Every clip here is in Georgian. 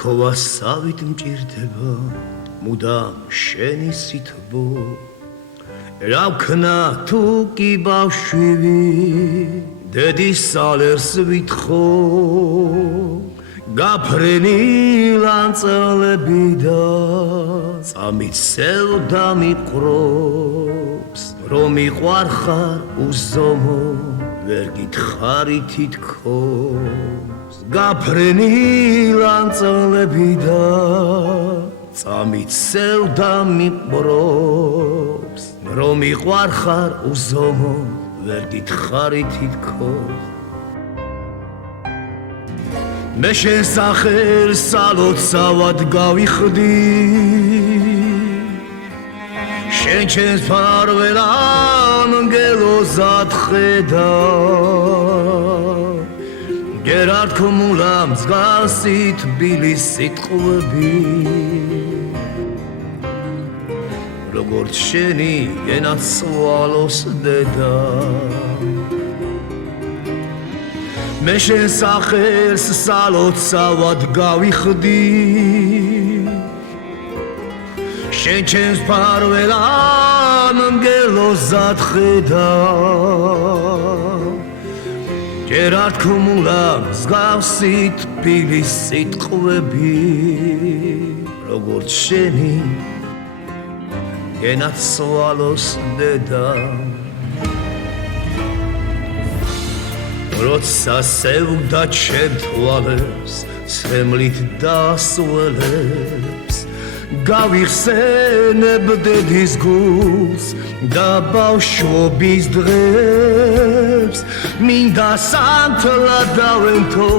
სუნთქვა სავით მჭირდება მუდამ შენი სითბო რა ვქნა თუ კი ბავშვი დედის სალერს ვითხოვ გაფრენილ ანწლები და წამიცევ და მიყრობს რომ მიყვარხარ უზომო ვერ გითხარი თითქოს გაფრენილ ანწლები და წამიცევ და მიყრობს რომ მიყვარხარ უზომო ვერ გითხარი თითქოს მე შენ სახელს სალოცავად გავიხდი შენ ჩემს ფარველ ანგელოზად ხედა ჯერ არ თქმულა მსგავსი თბილის სიტყვები როგორც შენი ენაცვალოს დედა მე შენ სახელს სალოცავად გავიხდი შენ ჩემს ფარველ ანგელოზად ხედა ჯერ არ თქმულა მსგავსი თბილის სიტყვები როგორც შენი ენაცვალოს დედა როცა სევდა ჩემ თვალებს ცემლით დასველებს გავიხსენებ დედის გულს და ბავშვობის დღებს მინდა სანთლა დავენთო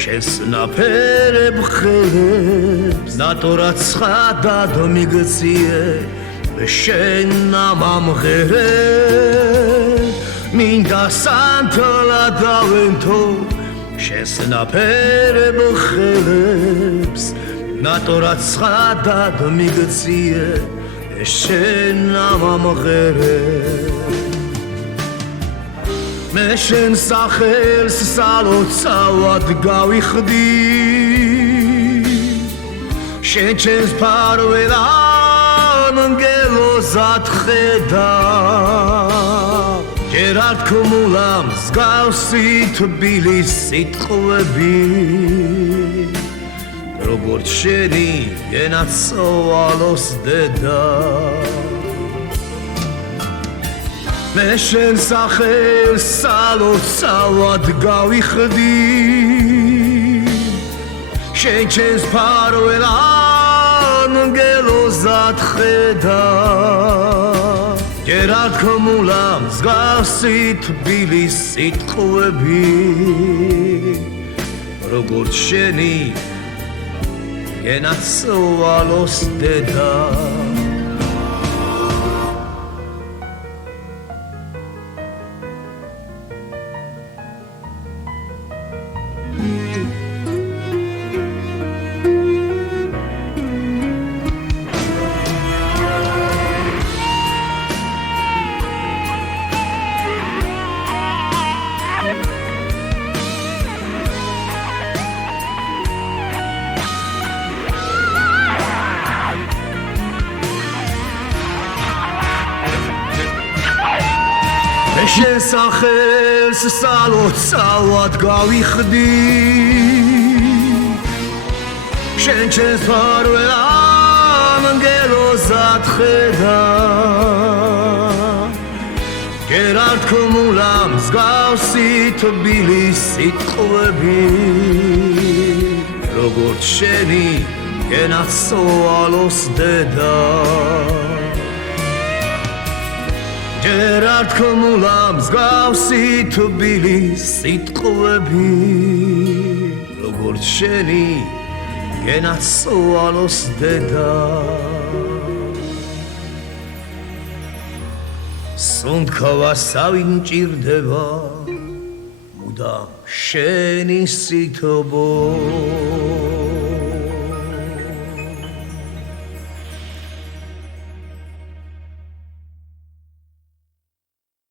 შენს ნაფერებ ხელებს ნატორად ცხადად მიგციე შენ ამამღერებ მინდა სანთლა დავენთო შენს ნაფერებ ხელებს ნატორად ცხადად მიგციე შენ ამამღერებ მე შენ სახელს სალოცავად გავიხდი შენ ჩემს ფარველ ანგელოზად ხედა ჯერ არ თქმულა მსგავსი თბილის სიტყვები როგორც შენი ენაცვალოს დედა მე შენ სახელს სალოცავად გავიხდი შენ ჩემს ფარველ ანგელოზად ხედა ჯერ არ თქმულა მსგავსი თბილის სიტყვები როგორც შენი ენაცვალოს დედა შენ სახელს სალოცავად გავიხდი შენ ჩემს ფარველ ანგელოზად ხედა ჯერ არ თქმულა მსგავსი თბილის სიტყვები როგორც შენი ენაცვალოს დედა ჯერ არ თქმულა მსგავსი თბილის სიტყვები როგორც შენი ენაცვალოს დედა სუნთქვა სავით მჭირდება მუდამ შენი სითბო